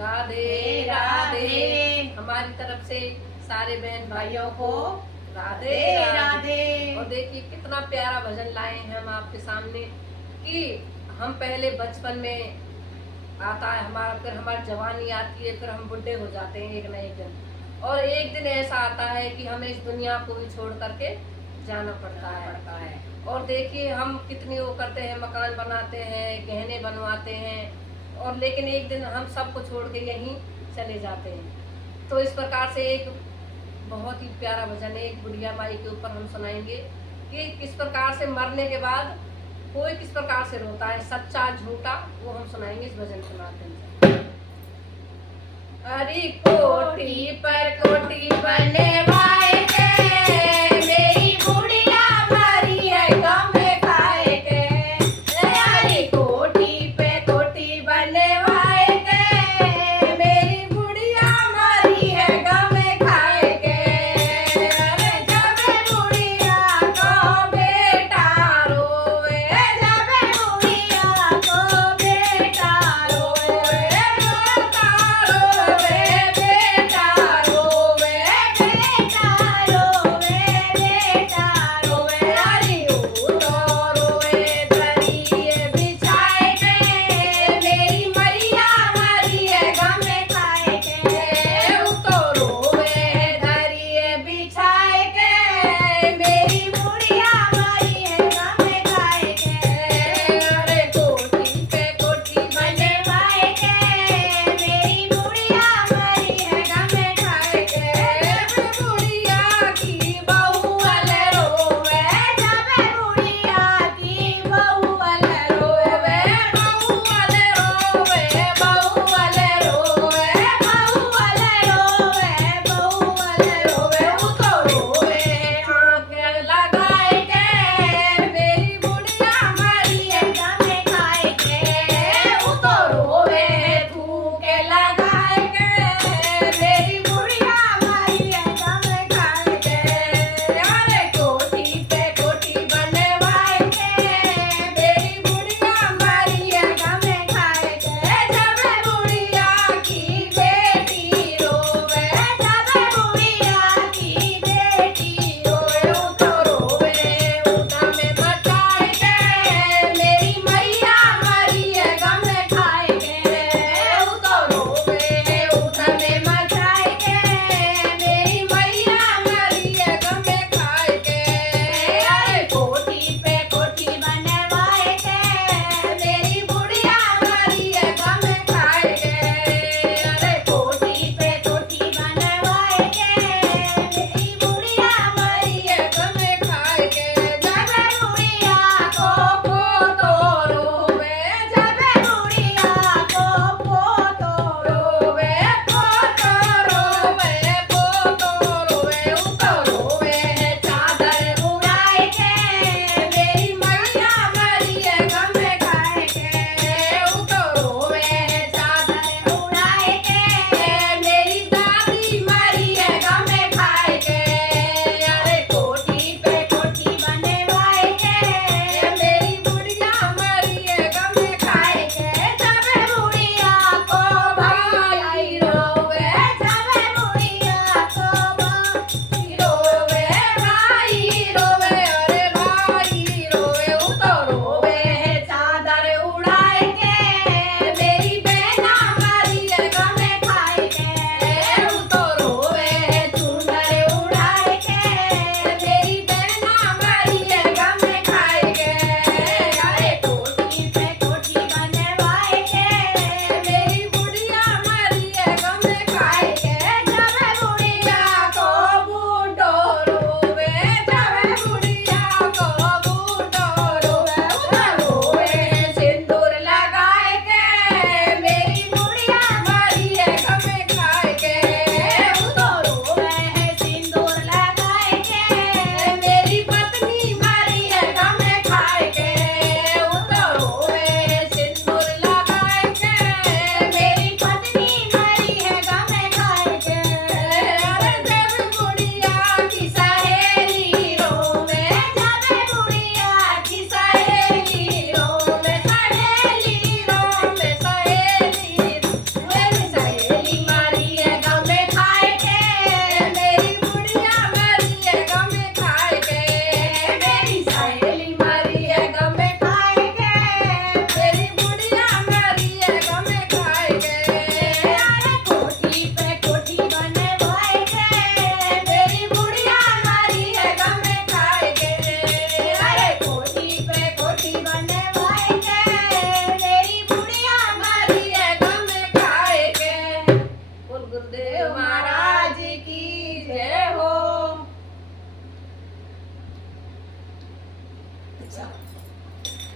राधे राधे। हमारी तरफ से सारे बहन भाइयों को राधे राधे। और देखिए कितना प्यारा भजन लाए हैं हम आपके सामने कि हम पहले बचपन में आता है हमारा, फिर हमारी जवानी आती है, फिर हम बुढ़े हो जाते हैं एक न एक दिन, और एक दिन ऐसा आता है कि हमें इस दुनिया को भी छोड़ करके जाना पड़ता है। और देखिए हम कितनी वो करते हैं, मकान बनाते हैं, गहने बनवाते हैं, और लेकिन एक दिन हम सबको छोड़ के यहीं चले जाते हैं। तो इस प्रकार से एक बहुत ही प्यारा भजन है, एक बुढ़िया माई के ऊपर हम सुनाएंगे कि किस प्रकार से मरने के बाद कोई किस प्रकार से रोता है, सच्चा झूठा, वो हम सुनाएंगे इस भजन के माध्यम से। हरी कोठी पर कोठी बने